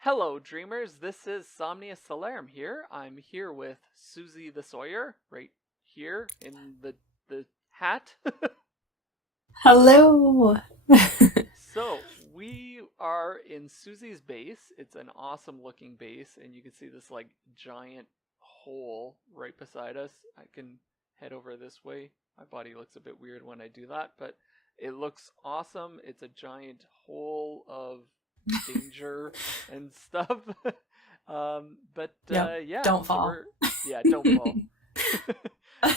Hello, dreamers. This is Somnia Salarm here. I'm here with Suzie the Sawyer, right here in the hat. Hello. So we are in Susie's base. It's an awesome looking base, and you can see this like giant hole right beside us. I can head over this way. My body looks a bit weird when I do that, but it looks awesome. It's a giant hole of danger and stuff. Yep. Yeah, Don't so fall. we're yeah, don't fall.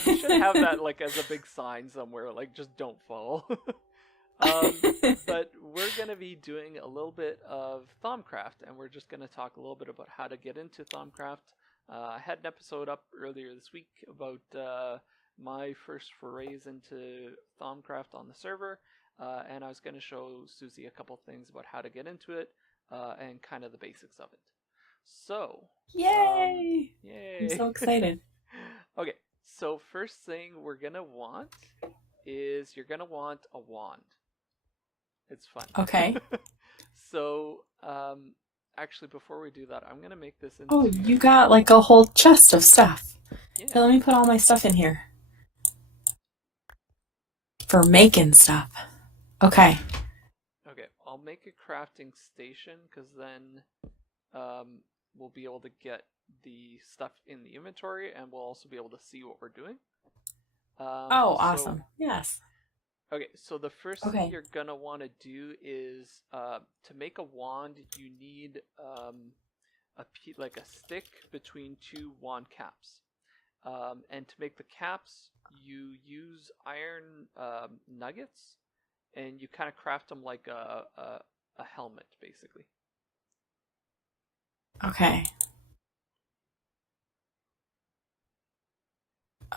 We should have that like as a big sign somewhere, like just don't fall. Um, but we're going to be doing a little bit of Thaumcraft, and we're just going to talk a little bit about how to get into Thaumcraft. I had an episode up earlier this week about my first forays into Thaumcraft on the server, and I was going to show Susie a couple things about how to get into it and kind of the basics of it. So, Yay! I'm yay! so excited. Okay, so first thing we're going to want is you're going to want a wand. It's fun. Okay. So, actually, before we do that, I'm gonna make this Oh, you into got like a whole chest of stuff. yeah. Here, let me put all my stuff in here for making stuff. Okay. Okay, I'll make a crafting station because then um, we'll be able to get the stuff in the inventory, and we'll also be able to see what we're doing. Um, Oh, so awesome. Yes. okay, so the first thing Okay. you're gonna want to do is to make a wand. You need like a stick between two wand caps. And to make the caps, you use iron nuggets, and you kind of craft them like a helmet, basically. Okay.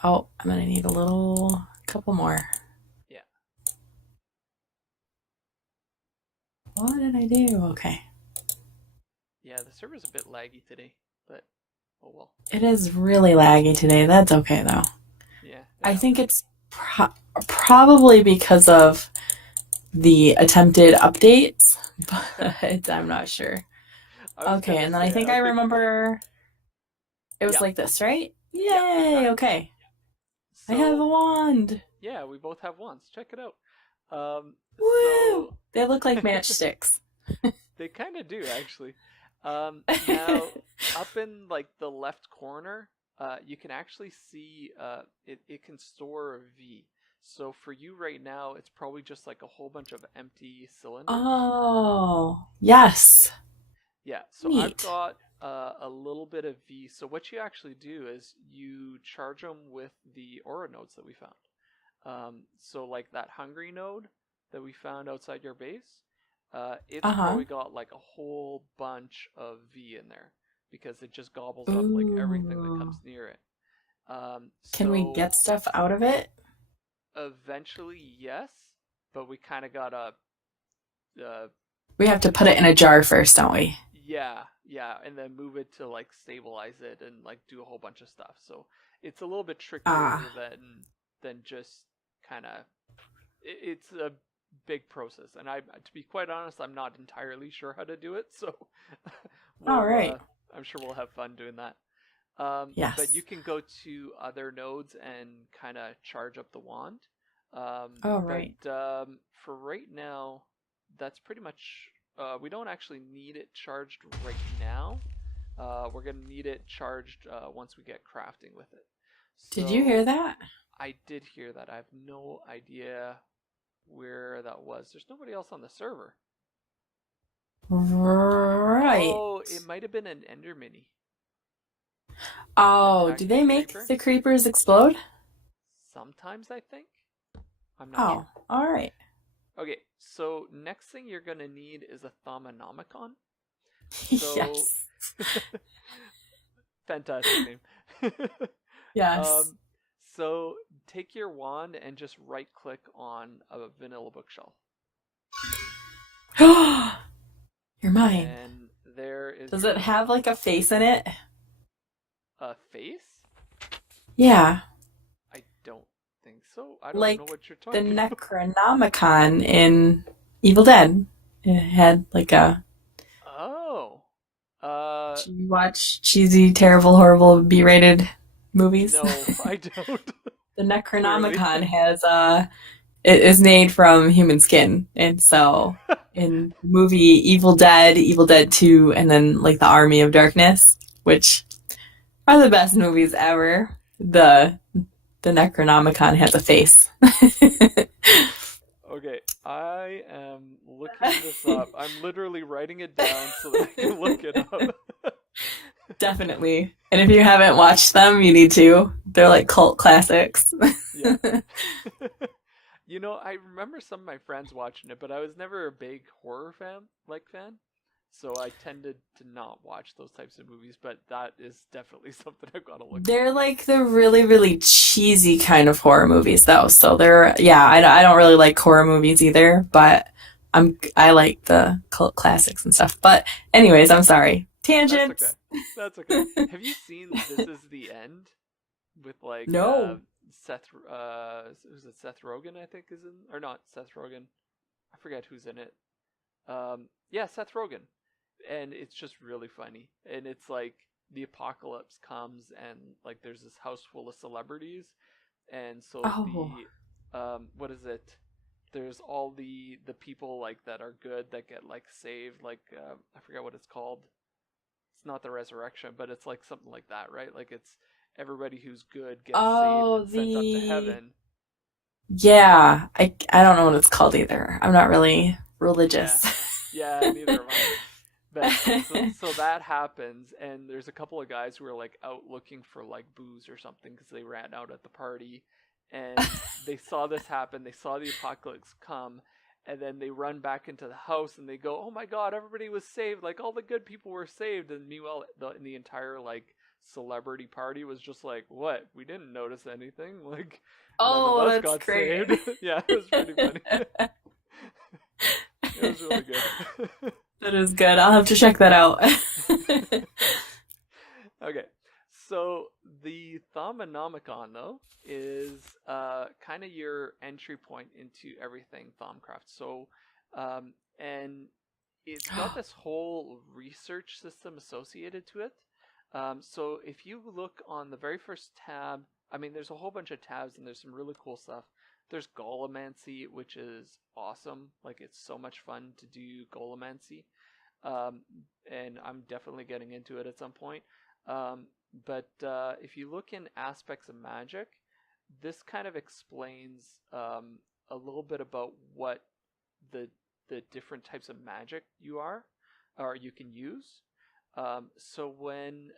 Oh, I'm gonna need a little couple more. Yeah. What did I do? Okay. Yeah, the server's a bit laggy today, but oh well. It is really laggy today. That's okay though. Yeah, it I think happens. it's probably because of the attempted updates, but I'm not sure. I was Okay, gonna and then I say, think I I think, remember it was yeah, like this, right? yeah, Yay, exactly. okay. I have a So, wand. yeah, we both have wands. Check it out. Um, Woo! so They look like matchsticks. they kind of do actually. Now, up in like the left corner, you can actually see it can store a V. So for you right now, it's probably just like a whole bunch of empty cylinders. Oh, yes. Yeah, so I've Neat. got a little bit of V. So what you actually do is you charge them with the aura nodes that we found. So like that hungry node that we found outside your base, it's Uh-huh. probably got like a whole bunch of V in there because it just gobbles up like everything that Ooh. comes near it. Can we So get stuff out of it? eventually, yes, but we kind of gotta, uh, We have to put it in a jar first, don't we? yeah, yeah, and then move it to like stabilize it and like do a whole bunch of stuff. So it's a little bit trickier Ah, than just kind of it's a big process, and to be quite honest, I'm not entirely sure how to do it. So all we'll, right. I'm sure we'll have fun doing that. But you Yes. can go to other nodes and kind of charge up the wand. All But right. for right now, that's pretty much. We don't actually need it charged right now. We're gonna need it charged once we get crafting with it. Did you hear So that? I did hear that. I have no idea where that was. There's nobody else on the server. Right. Oh, it might have been an Ender Mini Oh, do attacking they a make creeper. the creepers explode? Sometimes I think. I'm not Oh, sure. all right. Okay, so next thing you're gonna need is a Thumbnomicon. So, Yes. fantastic name. Yes. um, so take your wand and just right click on a vanilla bookshelf. You're mine. And there is Does your it have wand. like a face in it? A face? Yeah. I don't think so. I don't know Like what you're the talking about. Necronomicon in Evil Dead. It had like a Oh. Do you watch cheesy, terrible, horrible, B-rated movies? No, I don't. The Clearly. Necronomicon has it is made from human skin, and so in the movie Evil Dead 2, and then like the Army of Darkness, which are the best movies ever. The Necronomicon has a face. Okay, I am looking this up. I'm literally writing it down so that I can look it up. Definitely. And if you haven't watched them, you need to. They're like cult classics. Yeah. You know, I remember some of my friends watching it, but I was never a big horror fan. So I tended to not watch those types of movies, but that is definitely something I've got to look up. They're like the really, really cheesy kind of horror movies, though. So they're, yeah, I don't really like horror movies either, but I like the cult classics and stuff. But anyways, I'm sorry. That's okay. Tangents. That's okay. Have you seen This Is the End with like No. Seth who's it, Seth Rogen, I think is in, or not Seth Rogen. I forget who's in it. Yeah, Seth Rogen. And it's just really funny. And it's like the apocalypse comes and like there's this house full of celebrities, and so Oh. the what is it? There's all the people like that are good that get like saved, like I forget what it's called. It's not the resurrection, but it's like something like that, right? Like it's everybody who's good gets saved Oh, and sent up to heaven. yeah. I don't know what it's called either. I'm not really Yeah, religious. yeah, neither am I. But so that happens, and there's a couple of guys who are like out looking for like booze or something because they ran out at the party, and they saw this happen. They saw the apocalypse come, and then they run back into the house and they go, "Oh my God, everybody was saved! Like all the good people were saved." And meanwhile, the entire like celebrity party was just like, "What? We didn't notice anything. Like none of Oh, us that's got great. saved." Yeah, it was pretty funny. It was really good. That is good. I'll have to check that out. Okay, so the Thumbnomicon though is kind of your entry point into everything Thaumcraft. So, and it's got this whole research system associated to it. So if you look on the very first tab, I mean, there's a whole bunch of tabs and there's some really cool stuff. There's Golemancy, which is awesome. Like it's so much fun to do Golemancy, um, and I'm definitely getting into it at some point. Um, but if you look in aspects of magic, this kind of explains a little bit about what the the different types of magic you are or you can use. So when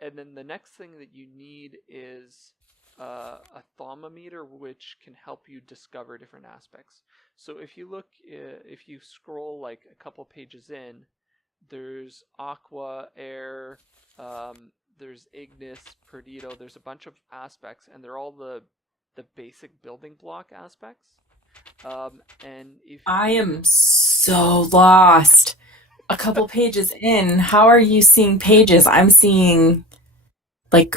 and then the next thing that you need is a thermometer, which can help you discover different aspects. So if you look, if you scroll like a couple pages in, there's aqua, air, there's ignis, perdido. There's a bunch of aspects, and they're all the basic building block aspects. And if I you am so lost. A couple pages in, how are you seeing pages? I'm seeing like,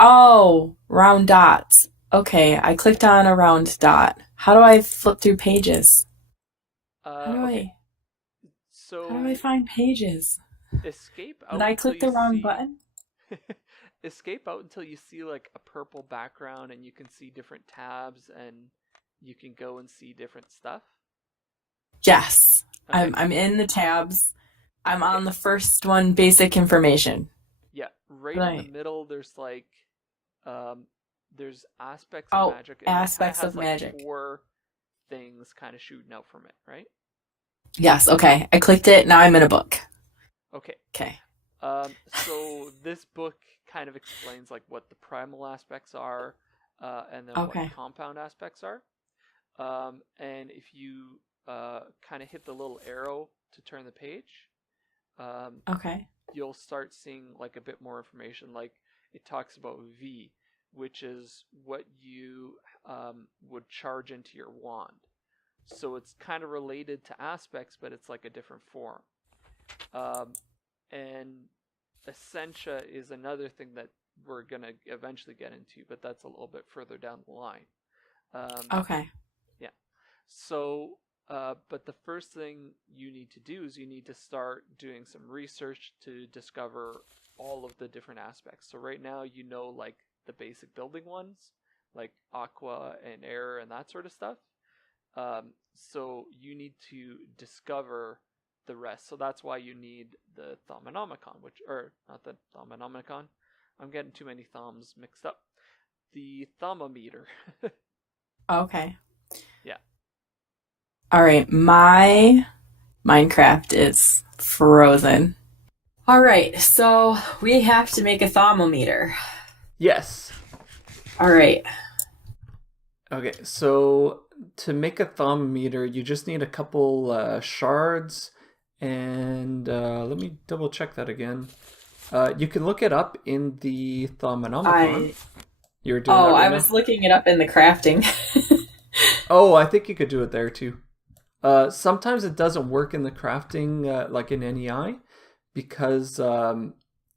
oh, round dots. Okay, I clicked on a round dot. How do I flip through pages? How do okay, I how do I so find pages? escape Did out I until click you the wrong see button? escape out until you see like a purple background and you can see different tabs and you can go and see different stuff. Yes. Okay. I'm in the tabs. I'm Okay. on the first one, basic information. Yeah, right in the Right. middle there's like um there's aspects of Oh, magic and it kind of aspects of has like magic. four things kind of shooting out from it, right? Yes, okay. I clicked it. Now I'm in a book. Okay. Okay. So this book kind of explains like what the primal aspects are, and then what the Okay. compound aspects are. And if you kind of hit the little arrow to turn the page, um, Okay. you'll start seeing like a bit more information. Like it talks about V, which is what you would charge into your wand. So it's kind of related to aspects, but it's like a different form. Um, and Essentia is another thing that we're gonna eventually get into, but that's a little bit further down the line. Um, Okay. yeah. So But the first thing you need to do is you need to start doing some research to discover all of the different aspects. So right now you know like the basic building ones, like aqua and air and that sort of stuff. So you need to discover the rest. So that's why you need the Thumbnomicon, or not the Thumbnomicon. I'm getting too many thumbs mixed up. The Thumbometer. Okay. Yeah. All right, my Minecraft is frozen. All right, so we have to make a thermometer. Yes. All right. Okay, so to make a thermometer, you just need a couple shards, and let me double check that again. You can look it up in the Thumbnomicon. You're doing that right I now? was looking it up in the crafting. Oh, I think you could do it there too. Sometimes it doesn't work in the crafting, like in NEI, because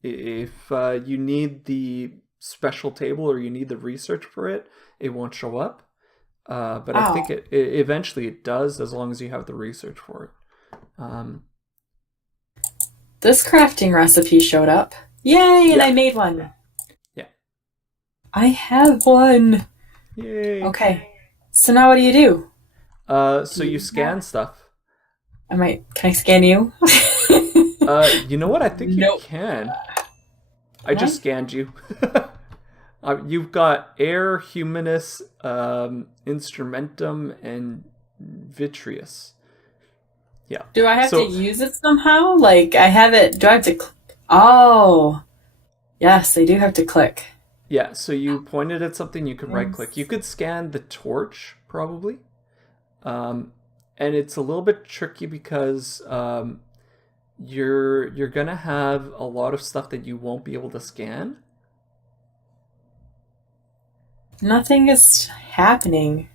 if you need the special table or you need the research for it, it won't show up. But I think it eventually it does, as long as you have the research for it. This crafting recipe showed up. Yay, and I made one. Yeah. I have one. Yay. Okay. So now what do you do? So you scan stuff. Can I scan you? You know what? I think you can. I just scanned you. You've got air, humanus, instrumentum, and vitreous. Yeah. Do I have to use it somehow? Like, I have it. Do I have to click? Oh. Yes, I do have to click. Yeah, so you pointed at something, you could right click. You could scan the torch, probably. And it's a little bit tricky because you're gonna have a lot of stuff that you won't be able to scan. Nothing is happening.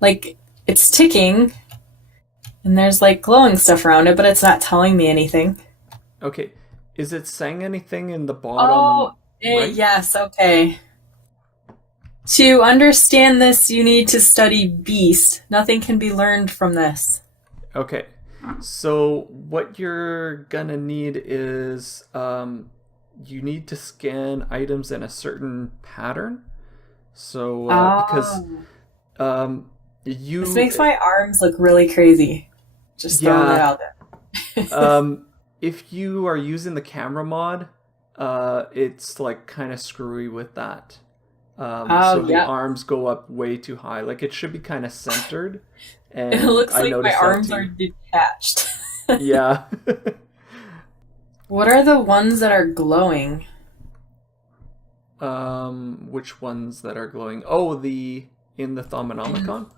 Like, it's ticking, and there's like glowing stuff around it, but it's not telling me anything. Okay. Is it saying anything in the bottom? Right? Yes, okay. To understand this, you need to study Beast. Nothing can be learned from this. Okay. So what you're gonna need is you need to scan items in a certain pattern. So because this makes my arms look really crazy. Just throwing it out there. If you are using the camera mod, it's like kind of screwy with that. The arms go up way too high. Like it should be kind of centered. And it looks like my arms are detached. Yeah. What are the ones that are glowing? Which ones that are glowing? Oh, in the Thumbnomicon?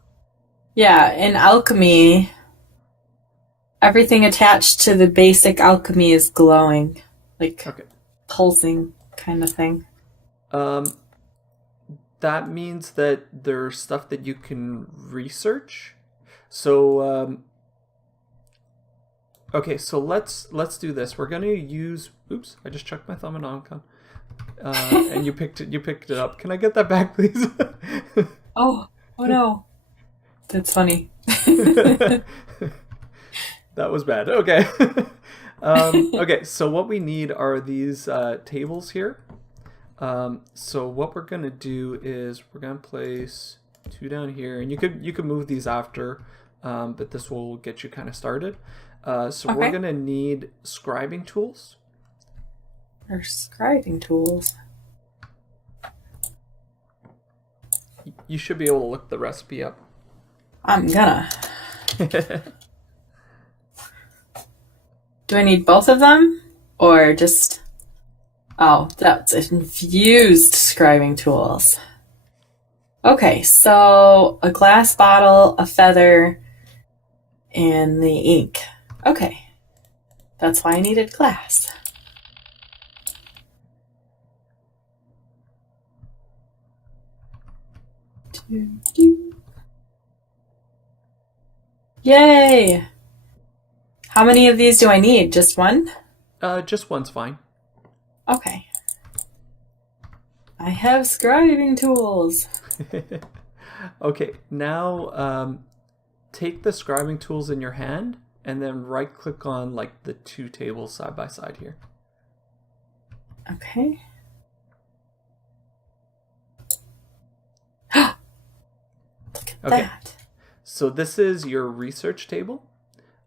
Yeah, in alchemy, everything attached to the basic alchemy is glowing. Like pulsing kind of thing. That means that there's stuff that you can research. So okay, so let's do this. We're gonna use. Oops, I just checked my Thumbnomicon. And you picked it up. Can I get that back, please? Oh no, that's funny. That was bad. Okay. Okay, so what we need are these tables here. So what we're gonna do is we're gonna place 2 down here, and you could move these after, but this will get you kind of started. So we're gonna need scribing tools. Or scribing tools. You should be able to look the recipe up. I'm gonna. Do I need both of them? Or just... Oh, that's infused scribing tools. Okay, so a glass bottle, a feather, and the ink. Okay. That's why I needed glass. Yay! How many of these do I need? Just one? Just one's fine. Okay. I have scribing tools. Okay, now take the scribing tools in your hand and then right click on like the two tables side by side here. Okay. Look at that. So this is your research table.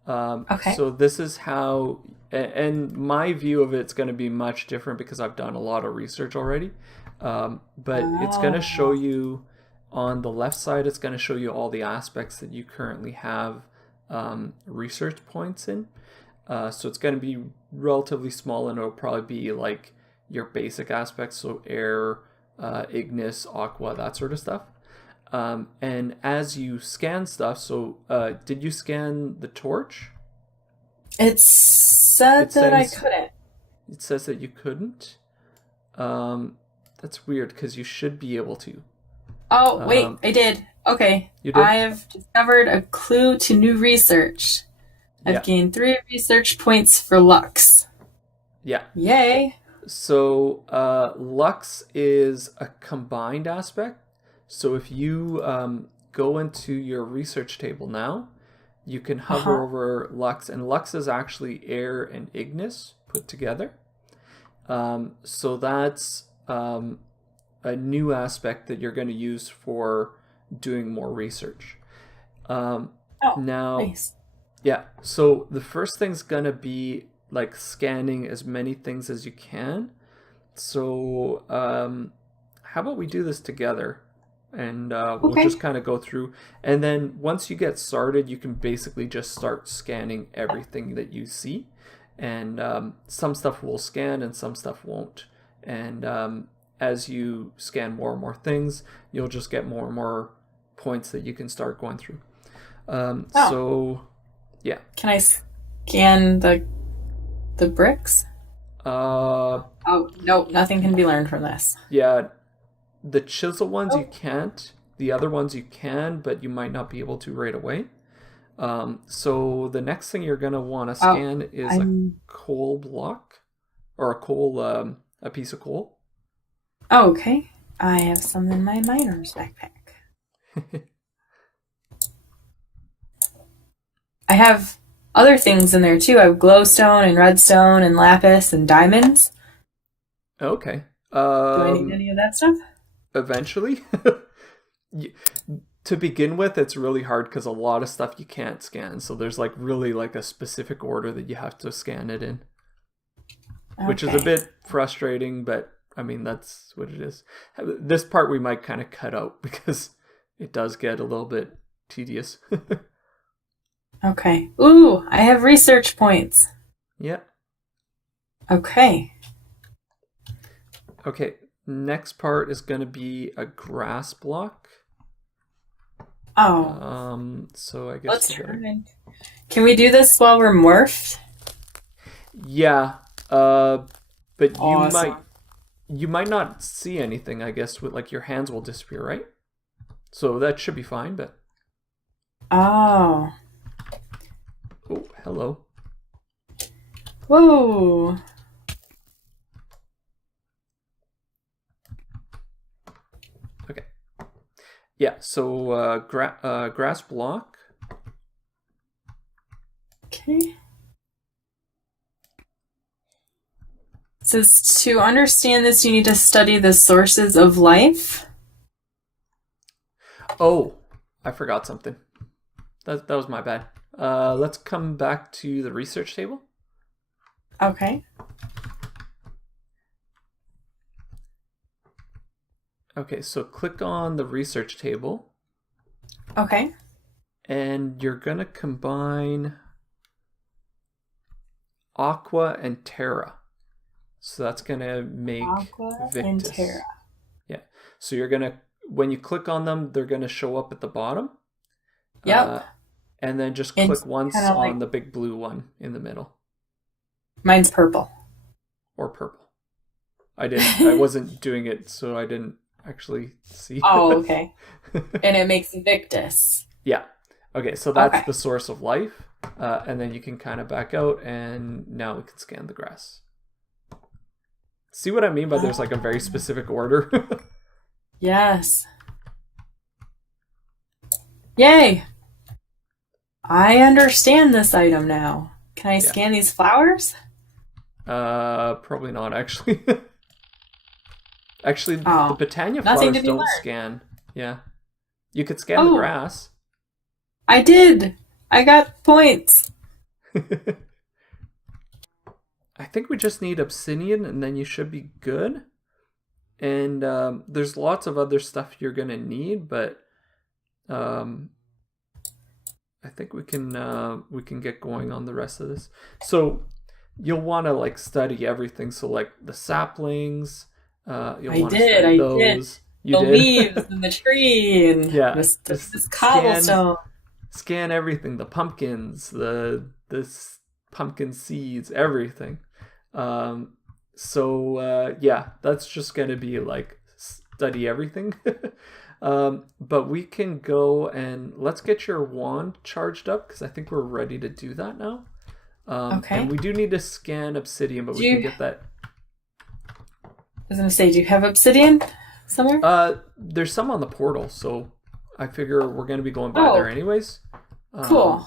Okay. So this is how, and my view of it's going to be much different because I've done a lot of research already. But it's going to show you on the left side, it's going to show you all the aspects that you currently have research points in. So it's going to be relatively small, and it'll probably be like your basic aspects, so air, ignis, aqua, that sort of stuff. And as you scan stuff, so did you scan the torch? It said that I couldn't. It says that you couldn't. That's weird because you should be able to. Oh, wait, I did. Okay. You did? I have discovered a clue to new research. I've gained 3 research points for Lux. Yeah. Yay. So Lux is a combined aspect. So if you go into your research table now, you can hover over Lux, and Lux is actually air and ignis put together. So that's a new aspect that you're going to use for doing more research. Now, nice. Yeah, so the first thing's going to be like scanning as many things as you can. So how about we do this together? And we'll just kind of go through. And then once you get started, you can basically just start scanning everything that you see. And some stuff will scan and some stuff won't. And as you scan more and more things, you'll just get more and more points that you can start going through. So, yeah. Can I scan the bricks? Oh, no, nothing can be learned from this. Yeah. The chisel ones you can't. The other ones you can, but you might not be able to right away. So the next thing you're going to want to scan is a coal block, or a piece of coal. Oh, okay. I have some in my miner's backpack. I have other things in there too. I have glowstone and redstone and lapis and diamonds. Okay. Do I need any of that stuff? Eventually. To begin with, it's really hard because a lot of stuff you can't scan. So there's like really like a specific order that you have to scan it in. Okay. Which is a bit frustrating, but I mean, that's what it is. This part we might kind of cut out because it does get a little bit tedious. Okay. Ooh, I have research points. Yeah. Okay. Okay. Next part is going to be a grass block. Oh. So I guess let's try. Can we do this while we're morphed? Yeah. But awesome. you might not see anything, I guess, with like your hands will disappear, right? So that should be fine, but oh, hello. Whoa. Okay. Yeah, so grass block. Okay. It says to understand this, you need to study the sources of life. Oh, I forgot something. That was my bad. Let's come back to the research table. Okay. Okay, so click on the research table. Okay. And you're going to combine Aqua and Terra. So that's going to make Aqua Victus. And Terra. Yeah. So you're going to, when you click on them, they're going to show up at the bottom. Yep. And then just click once on the big blue one in the middle. Mine's purple. Or purple. I wasn't doing it, so I didn't actually see. Oh, okay. And it makes Victus. Yeah. Okay, so that's the source of life. And then you can kind of back out, and now we can scan the grass. See what I mean by there's like a very specific order? Yes. Yay! I understand this item now. Can I Yeah. scan these flowers? Probably not actually. Actually, the Oh, Botania nothing flowers to be don't learned. scan. Yeah. You could scan the Oh, grass. I did. I got points. I think we just need obsidian and then you should be good. And there's lots of other stuff you're going to need, but um, I think we can get going on the rest of this. So you'll want to like study everything. So like the saplings, you'll want to study I did. those. You The did. leaves and the tree and Yeah. this Just cobblestone. scan everything. The pumpkins, the pumpkin seeds, everything. Yeah, that's just gonna be like study everything. But we can go and let's get your wand charged up because I think we're ready to do that now. Okay. And we do need to scan obsidian, but we can get that. I was gonna say, do you have obsidian somewhere? There's some on the portal, so I figure we're gonna be going by there anyways. Cool.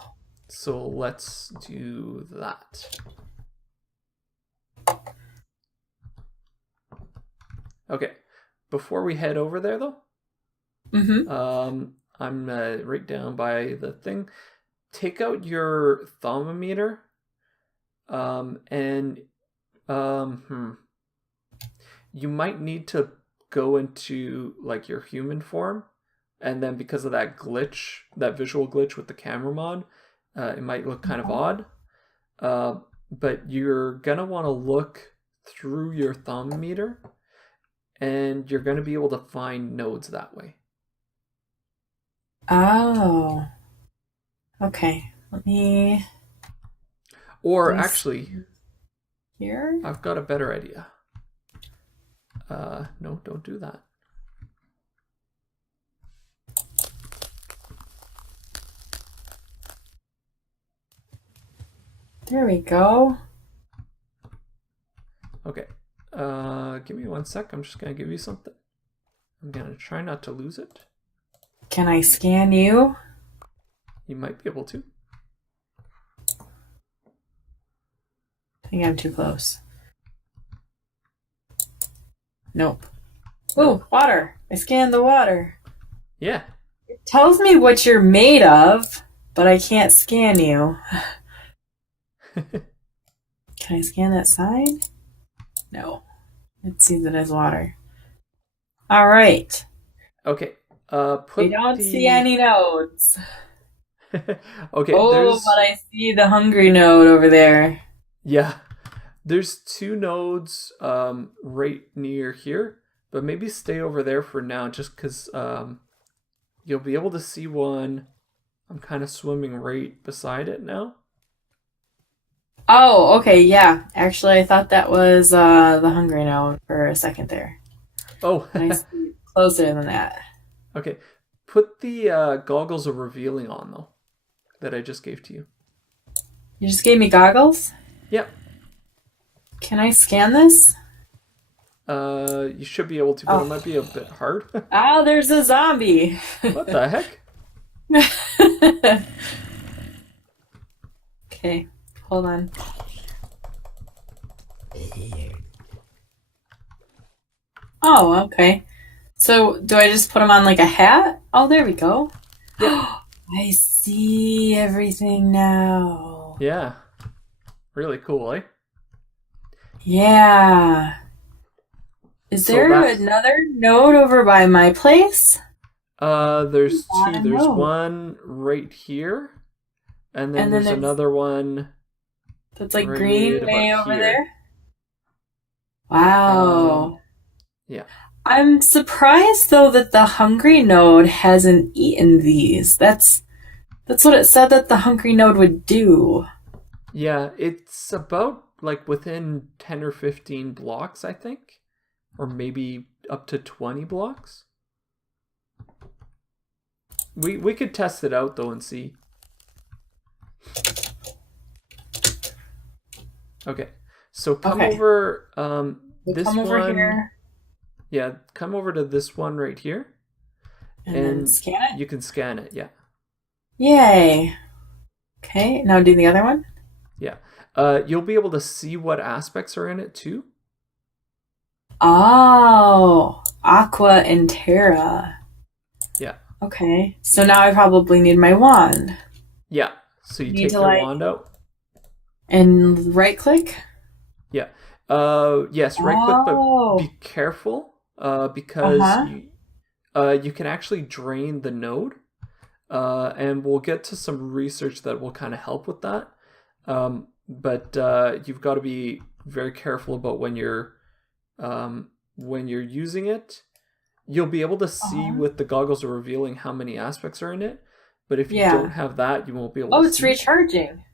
So let's do that. Okay. Before we head over there, though, I'm right down by the thing. Take out your thermometer, and you might need to go into like your human form, and then because of that glitch, that visual glitch with the camera mod, it might look kind of odd. But you're gonna want to look through your thermometer. And you're going to be able to find nodes that way. Oh. Okay. Let me... Or actually... Here? I've got a better idea. No, don't do that. There we go. Okay. Give me 1 sec. I'm just going to give you something. I'm going to try not to lose it. Can I scan you? You might be able to. I think I'm too close. Nope. Ooh, water. I scanned the water. Yeah. It tells me what you're made of, but I can't scan you. Can I scan that side? No. It sees it as water. All right. Okay. We don't see any nodes. Okay. Oh, but I see the hungry node over there. Yeah. There's 2 nodes right near here, but maybe stay over there for now just because you'll be able to see one. I'm kind of swimming right beside it now. Oh, okay, yeah. Actually, I thought that was the hungry node for a second there. Oh. I see it closer than that. Okay. Put the goggles of revealing on, though, that I just gave to you. You just gave me goggles? Yep. Can I scan this? You should be able to, but it might be a bit hard. Oh, there's a zombie. What the heck? Okay, hold on. Oh, okay. So, do I just put them on like a hat? Oh, there we go. Yeah. I see everything now. Yeah. Really cool, eh? Yeah. Is there another node over by my place? There's 2. There's one right here, and then there's another one that's like right green way over here. there. Wow. Yeah. I'm surprised though that the hungry node hasn't eaten these. That's what it said that the hungry node would do. Yeah, it's about like within 10 or 15 blocks, I think. Or maybe up to 20 blocks. We could test it out though and see. Okay. So come over this come over one. Here. Yeah, come over to this one right here. And then scan it? You can scan it, yeah. Yay. Okay, now do the other one. Yeah. You'll be able to see what aspects are in it too. Oh, Aqua and Terra. Yeah. Okay, so now I probably need my wand. Yeah. So you Need take to your like wand out. and right click. Yeah. Yes, right click, but Oh, be careful, uh because huh. you can actually drain the node, and we'll get to some research that will kind of help with that. But you've got to be very careful about when you're using it. You'll be able to Uh see huh. with the goggles are revealing how many aspects are in it, but if you Yeah. don't have that, you won't be able Oh, to it's see. recharging.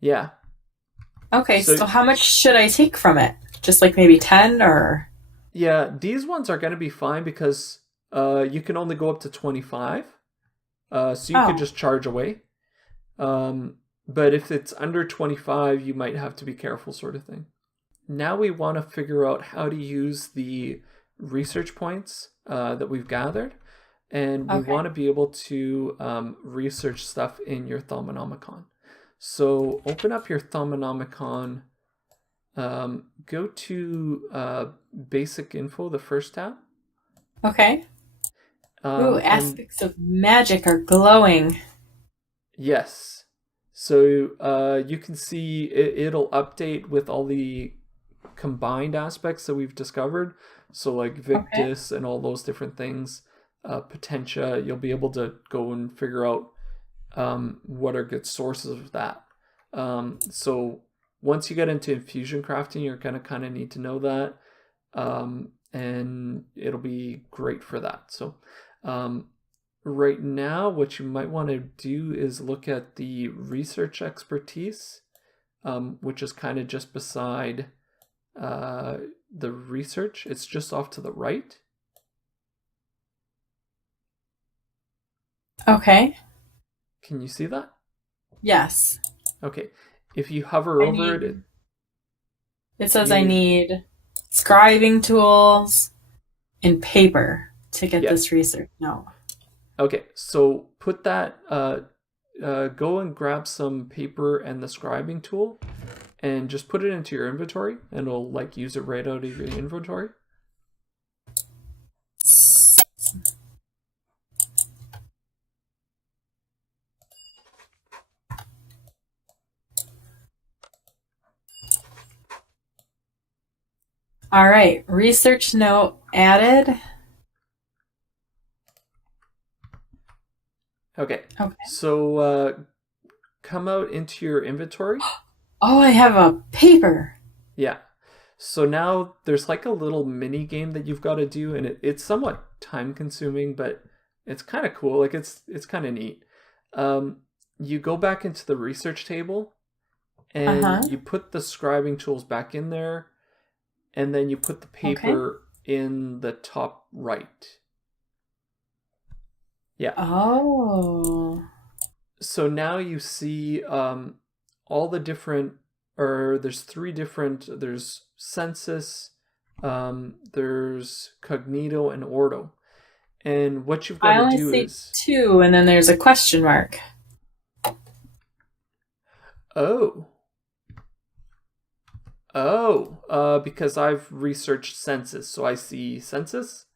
Yeah. Okay, So so how much should I take from it? Just like maybe 10 or. yeah, these ones are going to be fine because you can only go up to 25. So you could Oh, just charge away. Um, but if it's under 25, you might have to be careful, sort of thing. Now we want to figure out how to use the research points that we've gathered, and we okay. want to be able to research stuff in your Thumbnomicon. So open up your Thumbnomicon, go to basic info, the first tab. Okay. Ooh, And aspects of magic are glowing. yes, so you can see it'll update with all the combined aspects that we've discovered. So like Okay. Victus and all those different things, Potentia, you'll be able to go and figure out what are good sources of that. So once you get into infusion crafting, you're gonna kind of need to know that, and it'll be great for that. So right now, what you might want to do is look at the research expertise, which is kind of just beside the research. It's just off to the right. Okay. Can you see that? Yes. Okay. If you hover I over it, need, it says I you need scribing tools and paper to get yeah. this research. No. Okay. So put that. Go and grab some paper and the scribing tool, and just put it into your inventory, and it'll like use it right out of your inventory. All right. Research note added. Okay. Okay. So come out into your inventory. Oh, I have a paper. Yeah. So now there's like a little mini game that you've got to do, and it's somewhat time consuming, but it's kind of cool. Like it's kind of neat. You go back into the research table, Uh huh. and you put the scribing tools back in there, and then you put the Okay. paper in the top right. Yeah. Oh. So now you see all the different, or there's three different, there's census, there's cognito, and ordo. And what you've got I to only do see is, two, and then there's a question mark. oh, because I've researched census, so I see census.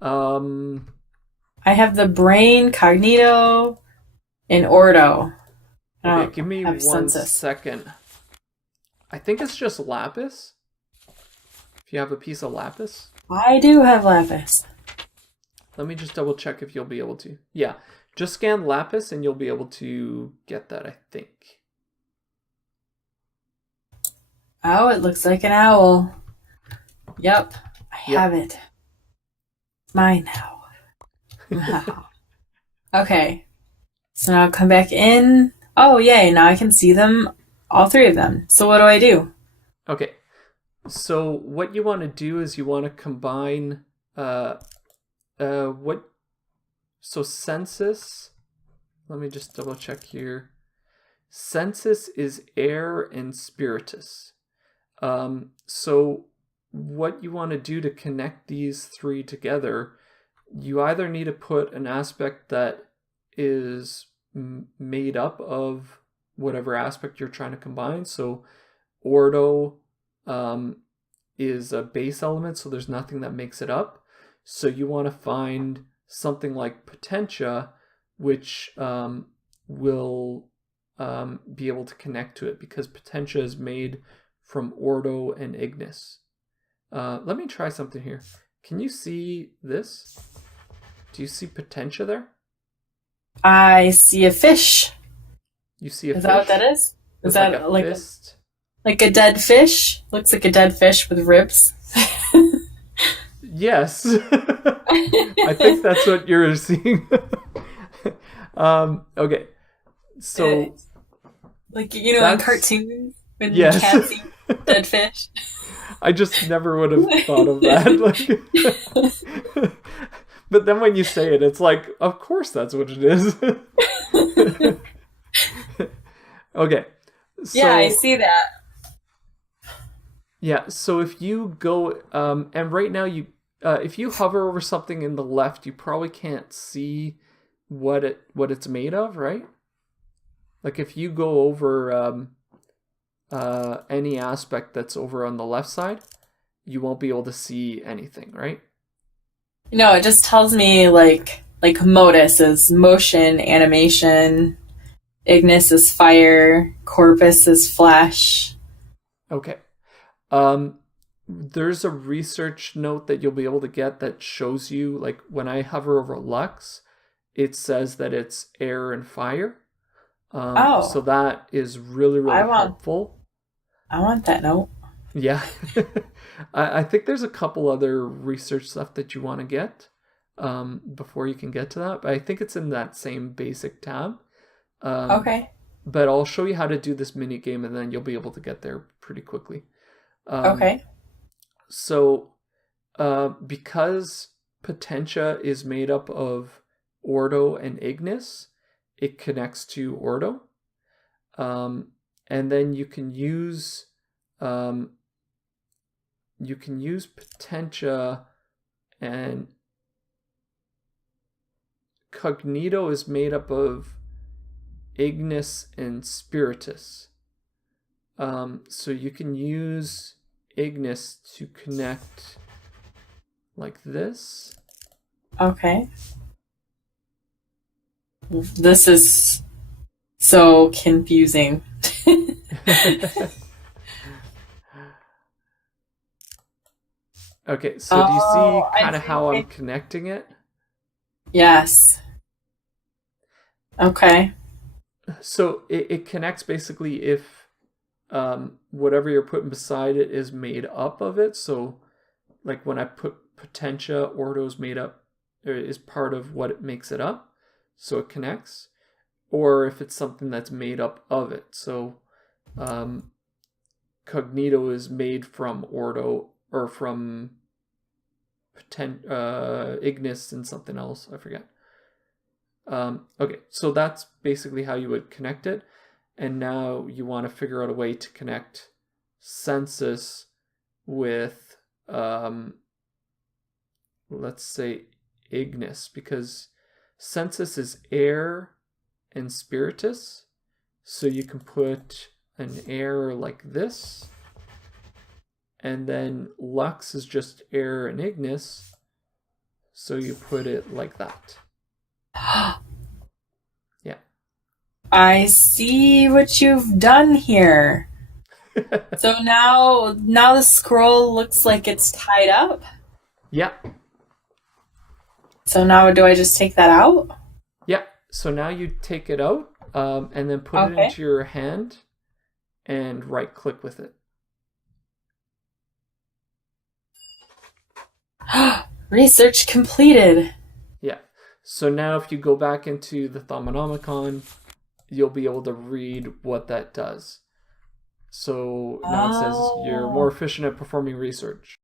Um, I have the brain, cognito, and ordo. I okay, don't give me have one census. second. I think it's just lapis. If you have a piece of lapis. I do have lapis. Let me just double check if you'll be able to. Yeah, just scan lapis and you'll be able to get that, I think. Oh, it looks like an owl. Yep, I Yep. have it. It's mine now. Okay, so now come back in. Oh, yay, now I can see them, all three of them. So what do I do? Okay. So what you want to do is you want to combine uh what so census, let me just double check here. Census is air and spiritus. So what you want to do to connect these three together, you either need to put an aspect that is made up of whatever aspect you're trying to combine. So ordo is a base element, so there's nothing that makes it up. So you want to find something like potentia, which will be able to connect to it, because potentia is made from ordo and ignis. Let me try something here. Can you see this? Do you see potentia there? I see a fish. You see a fish? Is that what that is? Is that like a fist? Like a dead fish? Looks like a dead fish with ribs. Yes. I think that's what you're seeing. Okay. So like, you know, in cartoons when yes. cats eat dead fish. I just never would have thought of that. Like, but then when you say it, it's like, of course that's what it is. Okay. So, yeah, I see that. Yeah, so if you go, and right now if you hover over something in the left, you probably can't see what it's made of, right? Like if you go over any aspect that's over on the left side, you won't be able to see anything, right? No, it just tells me like modus is motion, animation, ignis is fire, corpus is flesh. Okay. There's a research note that you'll be able to get that shows you, like when I hover over Lux, it says that it's air and fire. So that is really, really helpful. I want that note. Yeah. I think there's a couple other research stuff that you want to get before you can get to that. But I think it's in that same basic tab. Okay. But I'll show you how to do this mini game, and then you'll be able to get there pretty quickly. Okay. So because potentia is made up of ordo and ignis, it connects to ordo. And then you can use potentia, and cognito is made up of ignis and spiritus. So you can use ignis to connect like this. Okay. This is so confusing. Okay, so do you see kind of how I'm connecting it? Yes. Okay. So it connects basically if whatever you're putting beside it is made up of it. So like when I put potentia, ordo is made up, or is part of what it makes it up. So it connects. Or if it's something that's made up of it. So cognito is made from ordo, or from ignis and something else. I forget. Okay, so that's basically how you would connect it. And now you want to figure out a way to connect sensus with, let's say, ignis, because sensus is air and spiritus. So you can put an air like this. And then lux is just air and ignis. So you put it like that. Yeah. I see what you've done here. So now the scroll looks like it's tied up. Yeah. So now do I just take that out? Yeah. So now you take it out, and then put it into your hand and right click with it. Research completed. Yeah. So now if you go back into the Thumbnomicon, you'll be able to read what that does. So now it says you're more efficient at performing research.